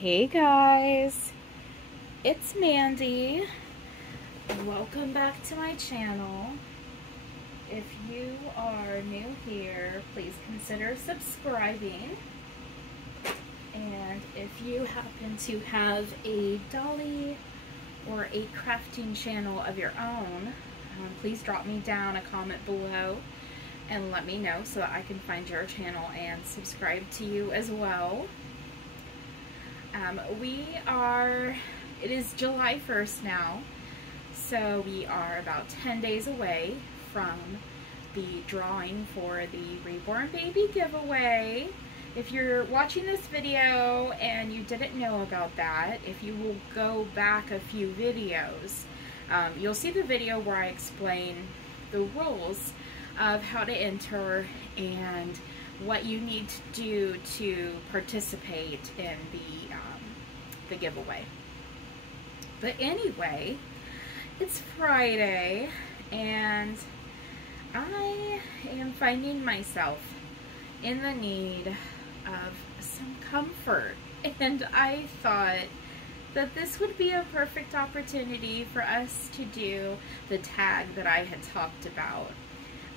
Hey guys, it's Mandy. Welcome back to my channel. If you are new here, please consider subscribing. And if you happen to have a dolly or a crafting channel of your own, please drop me down a comment below and let me know so that I can find your channel and subscribe to you as well. It is July 1st now, so we are about 10 days away from the drawing for the Reborn Baby giveaway. If you're watching this video and you didn't know about that, if you will go back a few videos, you'll see the video where I explain the rules of how to enter and what you need to do to participate in the giveaway. But anyway, it's Friday and I am finding myself in the need of some comfort, and I thought that this would be a perfect opportunity for us to do the tag that I had talked about.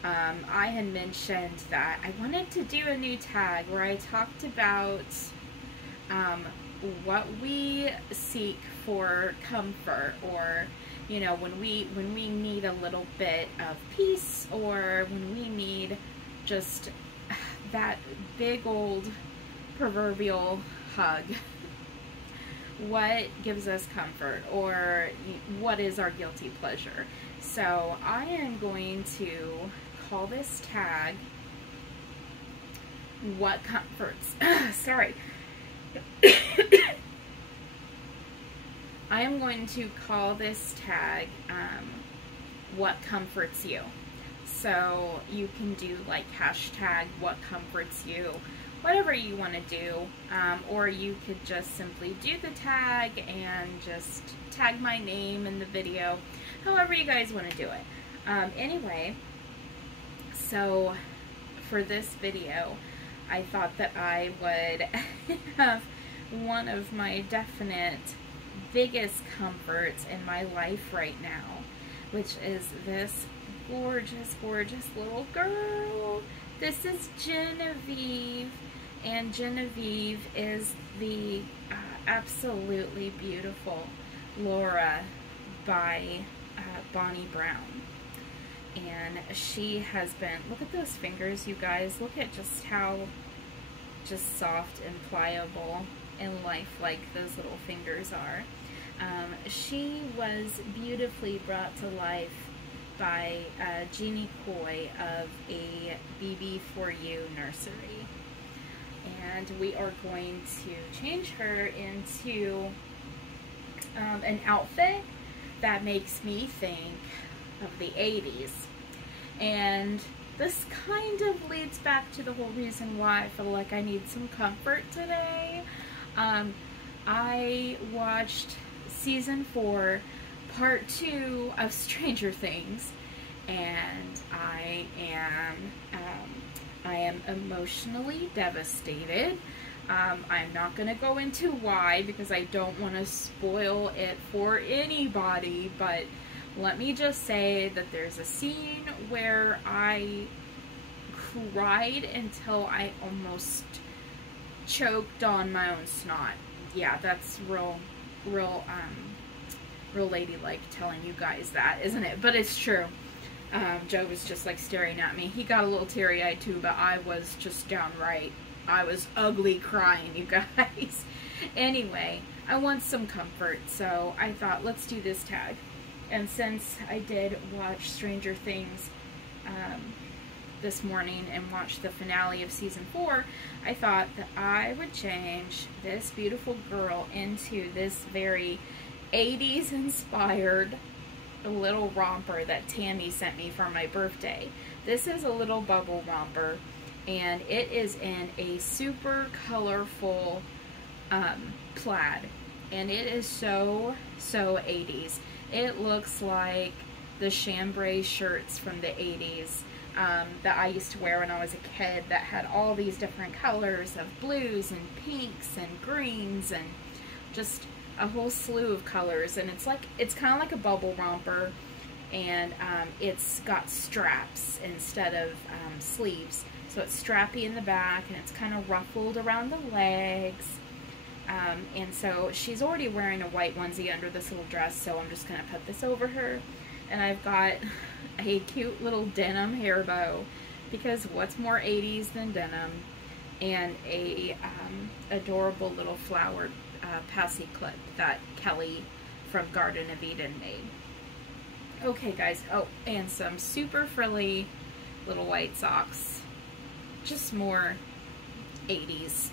I had mentioned that I wanted to do a new tag where I talked about what we seek for comfort, or you know, when we need a little bit of peace, or when we need just that big old proverbial hug. What gives us comfort, or what is our guilty pleasure? So I am going to call this tag What Comforts. Sorry. I am going to call this tag What Comforts You. So you can do like hashtag What Comforts You, whatever you want to do, or you could just simply do the tag and just tag my name in the video, however you guys want to do it. Anyway, so for this video, I thought that I would have one of my definite biggest comforts in my life right now, which is this gorgeous, gorgeous little girl. This is Genevieve, and Genevieve is the absolutely beautiful Laura by Bonnie Brown. And she has been, look at those fingers, you guys. Look at just how just soft and pliable and lifelike those little fingers are. She was beautifully brought to life by Jeannie Coy of a BB4U nursery. And we are going to change her into an outfit that makes me think of the 80s. And this kind of leads back to the whole reason why I feel like I need some comfort today. I watched season 4, part 2 of Stranger Things, and I am emotionally devastated. I'm not going to go into why, because I don't want to spoil it for anybody, but let me just say that there's a scene where I cried until I almost choked on my own snot. Yeah, that's real ladylike telling you guys that, isn't it? But it's true. Joe was just like staring at me. He got a little teary-eyed too, but I was just downright, I was ugly crying, you guys. Anyway, I want some comfort, so I thought, let's do this tag. And since I did watch Stranger Things this morning and watch the finale of season 4, I thought that I would change this beautiful girl into this very 80s inspired little romper that Tammy sent me for my birthday. This is a little bubble romper, and it is in a super colorful plaid, and it is so 80s. It looks like the chambray shirts from the 80s that I used to wear when I was a kid, that had all these different colors of blues and pinks and greens, and just a whole slew of colors, and it's kind of like a bubble romper, and it's got straps instead of sleeves, so it's strappy in the back, and it's kind of ruffled around the legs. And so she's already wearing a white onesie under this little dress, so I'm just going to put this over her. And I've got a cute little denim hair bow, because what's more 80s than denim, and a adorable little flowered passy clip that Kelly from Garden of Eden made. Okay guys, oh, and some super frilly little white socks. Just more 80s.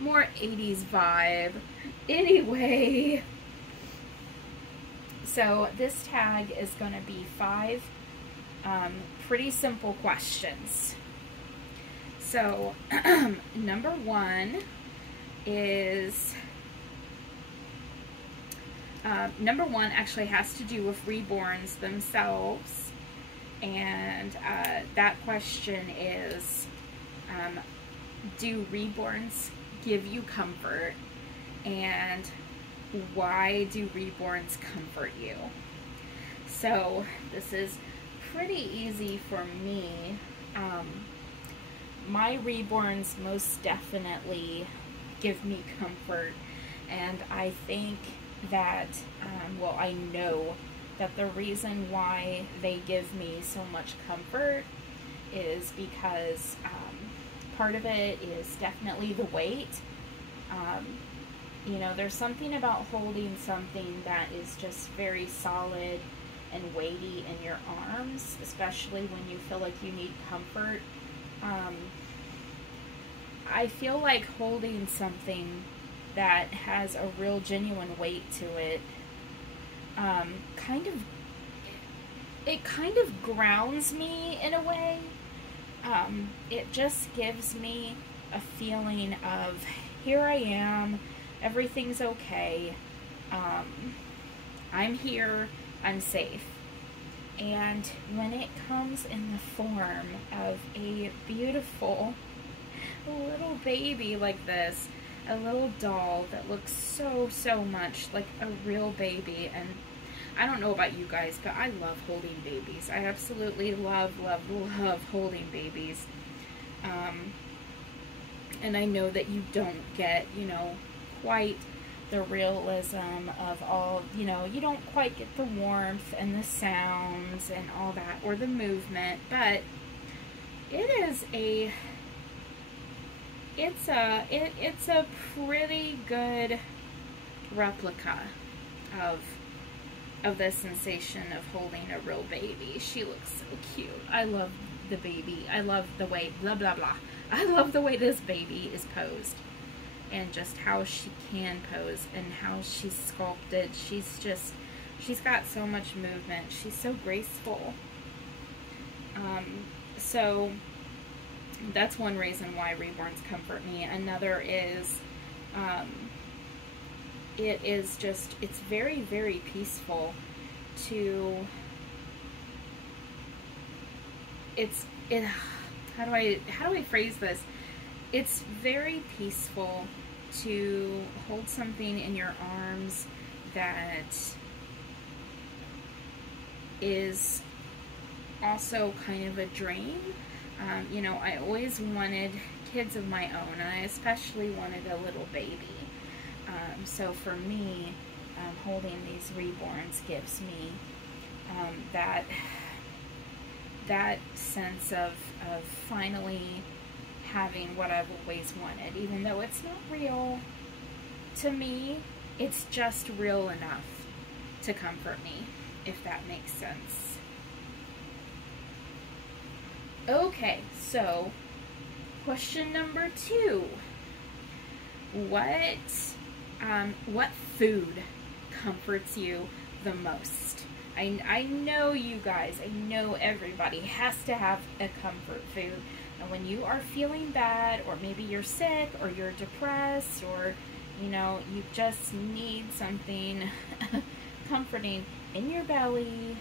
More 80s vibe. Anyway, so this tag is going to be 5 pretty simple questions. So number 1 is number 1 actually has to do with reborns themselves, and that question is, do reborns give you comfort, and why do reborns comfort you? So this is pretty easy for me. My reborns most definitely give me comfort, and I think that, well, I know that the reason why they give me so much comfort is because part of it is definitely the weight. You know, there's something about holding something that is just very solid and weighty in your arms, especially when you feel like you need comfort. I feel like holding something that has a real genuine weight to it, kind of grounds me in a way. It just gives me a feeling of, here I am, everything's okay, I'm here, I'm safe. And when it comes in the form of a beautiful little baby like this, a little doll that looks so much like a real baby, and I don't know about you guys, but I love holding babies. I absolutely love holding babies. And I know that you don't get, you know, quite the realism of all, you know, you don't quite get the warmth and the sounds and all that, or the movement, but it is a, it's a pretty good replica of the sensation of holding a real baby. She looks so cute. I love the baby. I love the way, blah, blah, blah. I love the way this baby is posed, and just how she can pose, and how she's sculpted. She's got so much movement. She's so graceful. So that's one reason why reborns comfort me. Another is, it is just, it's very, very peaceful to, how do I phrase this? It's very peaceful to hold something in your arms that is also kind of a dream. You know, I always wanted kids of my own, and I especially wanted a little baby. So for me, holding these reborns gives me that sense of finally having what I've always wanted. Even though it's not real, to me, it's just real enough to comfort me, if that makes sense. Okay, so question number 2. What food comforts you the most? I know you guys, I know everybody has to have a comfort food. And when you are feeling bad, or maybe you're sick, or you're depressed, or, you know, you just need something comforting in your belly,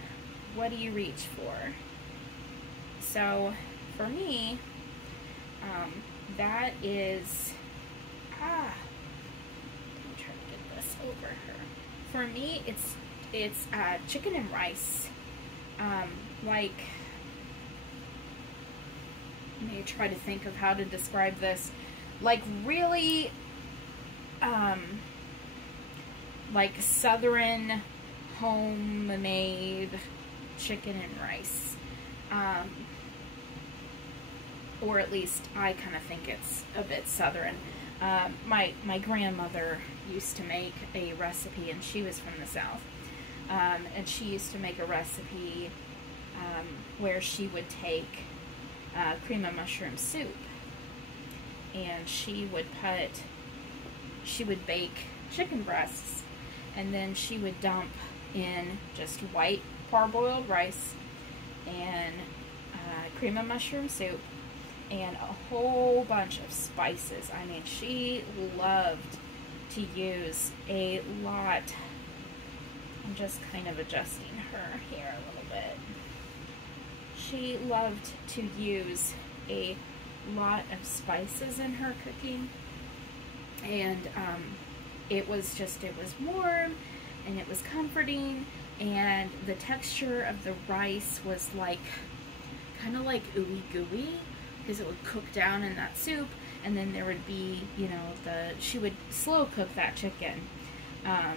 what do you reach for? So, for me, that is, I'm for me, it's chicken and rice. Like, let me try to think of how to describe this. Like really, like southern homemade chicken and rice. Or at least I kind of think it's a bit southern. My grandmother used to make a recipe, and she was from the South. And she used to make a recipe where she would take cream of mushroom soup, and she would bake chicken breasts, and then she would dump in just white parboiled rice and cream of mushroom soup and a whole bunch of spices. I mean, she loved to use a lot. I'm just kind of adjusting her here a little bit. She loved to use a lot of spices in her cooking, and it was warm and it was comforting, and the texture of the rice was like kind of like ooey gooey, because it would cook down in that soup, and then there would be, you know, she would slow cook that chicken,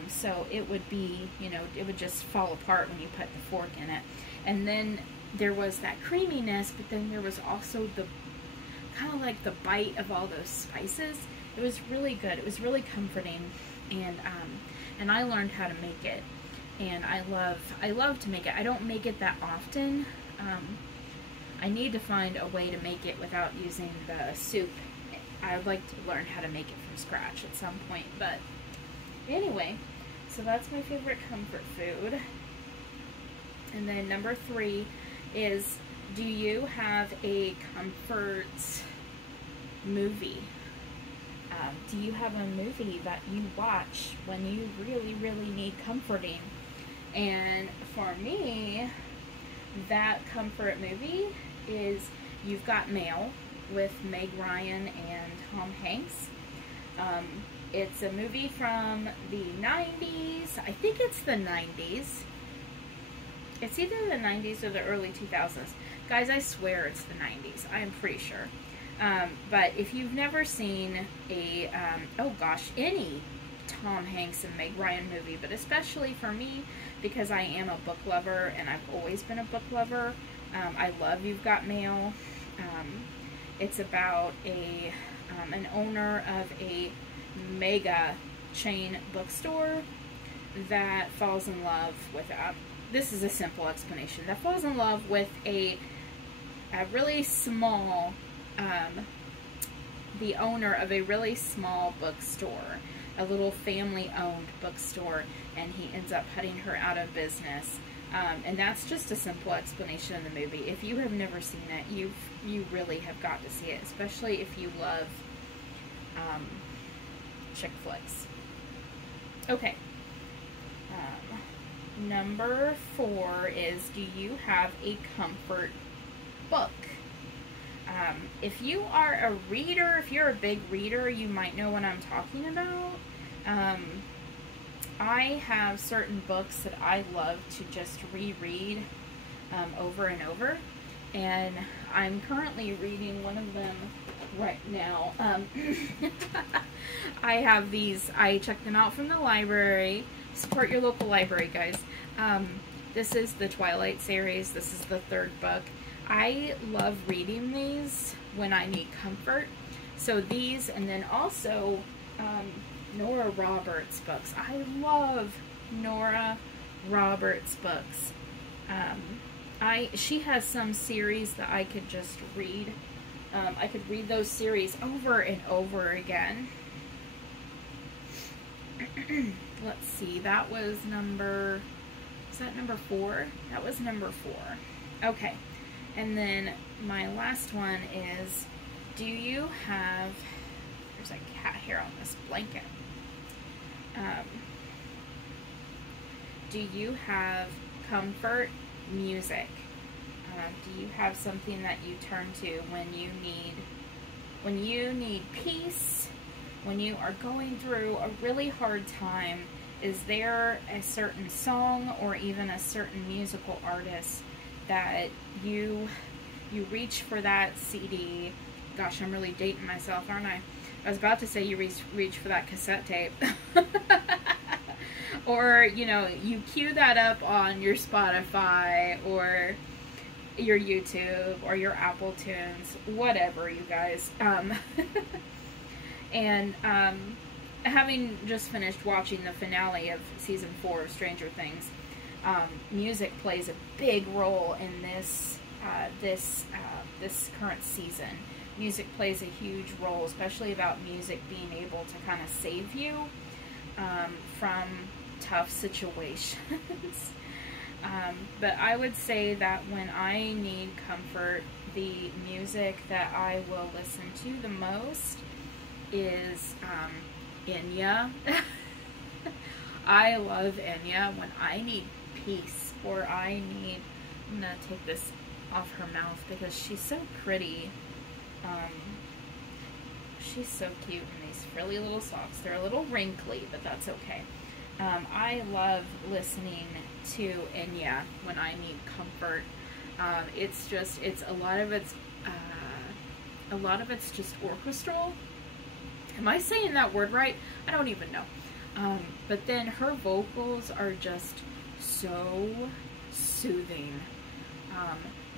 so it would be, you know, it would just fall apart when you put the fork in it. And then there was that creaminess, but then there was also the kind of like the bite of all those spices. It was really good. It was really comforting, and I learned how to make it, and I love to make it. I don't make it that often. I need to find a way to make it without using the soup. I would like to learn how to make it from scratch at some point, but anyway, so that's my favorite comfort food. And then number 3 is, do you have a comfort movie? Do you have a movie that you watch when you really, really need comforting? And for me, that comfort movie is You've Got Mail with Meg Ryan and Tom Hanks. It's a movie from the 90s. I think it's the 90s. It's either the 90s or the early 2000s. Guys, I swear it's the 90s. I'm pretty sure. But if you've never seen a, any Tom Hanks and Meg Ryan movie, but especially for me, because I am a book lover, and I've always been a book lover, I love You've Got Mail. It's about an owner of a mega chain bookstore that falls in love with this is a simple explanation, that falls in love with a really small, the owner of a really small bookstore, a little family-owned bookstore, and he ends up putting her out of business. And that's just a simple explanation of the movie. If you have never seen it, you really have got to see it, especially if you love chick flicks. Okay. Number 4 is, do you have a comfort book? If you are a reader, if you're a big reader, you might know what I'm talking about. I have certain books that I love to just reread over and over, and I'm currently reading one of them right now. I have these, I checked them out from the library. Support your local library, guys. This is the Twilight series. This is the 3rd book. I love reading these when I need comfort. So these, and then also Nora Roberts books. I love Nora Roberts books. She has some series that I could just read. I could read those series over and over again. Let's see, that was number 4? That was number 4. Okay, and then my last one is, do you have, there's a cat hair on this blanket. Do you have comfort music? Do you have something that you turn to when you need peace, when you are going through a really hard time Is there a certain song or even a certain musical artist that you reach for that CD? Gosh, I'm really dating myself, aren't I? I was about to say you reach for that cassette tape. Or, you know, you cue that up on your Spotify or your YouTube or your Apple Tunes, whatever, you guys. And having just finished watching the finale of season 4 of Stranger Things, music plays a big role in this current season. Music plays a huge role, especially about music being able to kind of save you from tough situations. But I would say that when I need comfort, the music that I will listen to the most is Enya. I love Enya when I need peace, or I need, I'm going to take this off her mouth because she's so pretty. She's so cute in these frilly little socks. They're a little wrinkly, but that's okay. I love listening to Enya when I need comfort. It's a lot of it's just orchestral. Am I saying that word right? I don't even know. But then her vocals are just so soothing.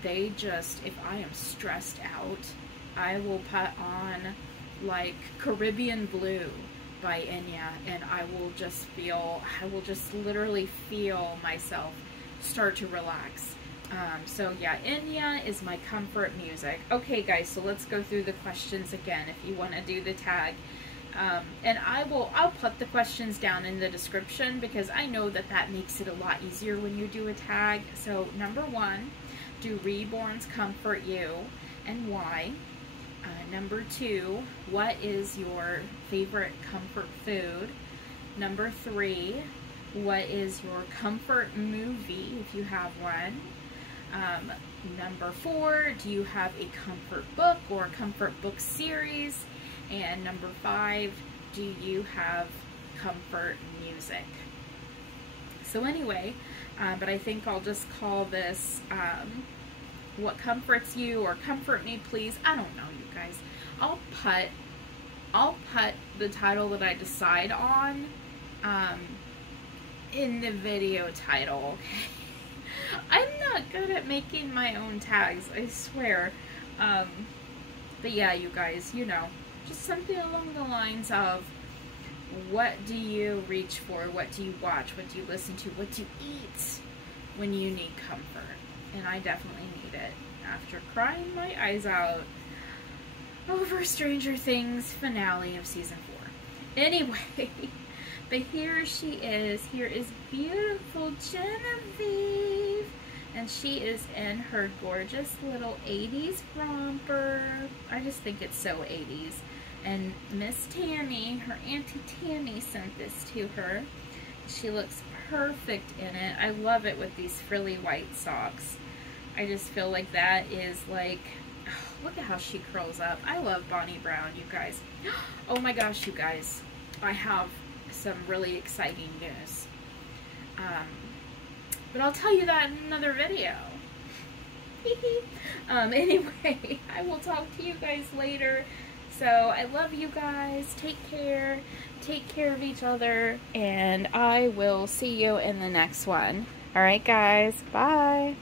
They just, if I am stressed out, I will put on like Caribbean Blue by Enya, and I will just literally feel myself start to relax. So yeah, Enya is my comfort music. Okay guys, so let's go through the questions again if you want to do the tag. And I'll put the questions down in the description because I know that makes it a lot easier when you do a tag. So number 1, do reborns comfort you and why? Number 2, what is your favorite comfort food? Number 3, what is your comfort movie if you have one? Number 4, do you have a comfort book or comfort book series? And number 5, do you have comfort music? So anyway, but I think I'll just call this what comforts you or comfort me please. I don't know, you guys. I'll put the title that I decide on in the video title, okay? I'm not good at making my own tags, I swear. But yeah, you guys, you know, just something along the lines of what do you reach for, what do you watch, what do you listen to, what do you eat when you need comfort? And I definitely need it after crying my eyes out over Stranger Things finale of season 4. Anyway, but here she is. Here is beautiful Genevieve. And she is in her gorgeous little 80s romper. I just think it's so 80s. And Miss Tammy, her Auntie Tammy, sent this to her. She looks perfect in it. I love it with these frilly white socks. I just feel like that is like, oh, look at how she curls up. I love Bonnie Brown, you guys. Oh my gosh, you guys. I have some really exciting news. But I'll tell you that in another video. Anyway, I will talk to you guys later. So, I love you guys. Take care. Take care of each other. And I will see you in the next one. Alright, guys. Bye.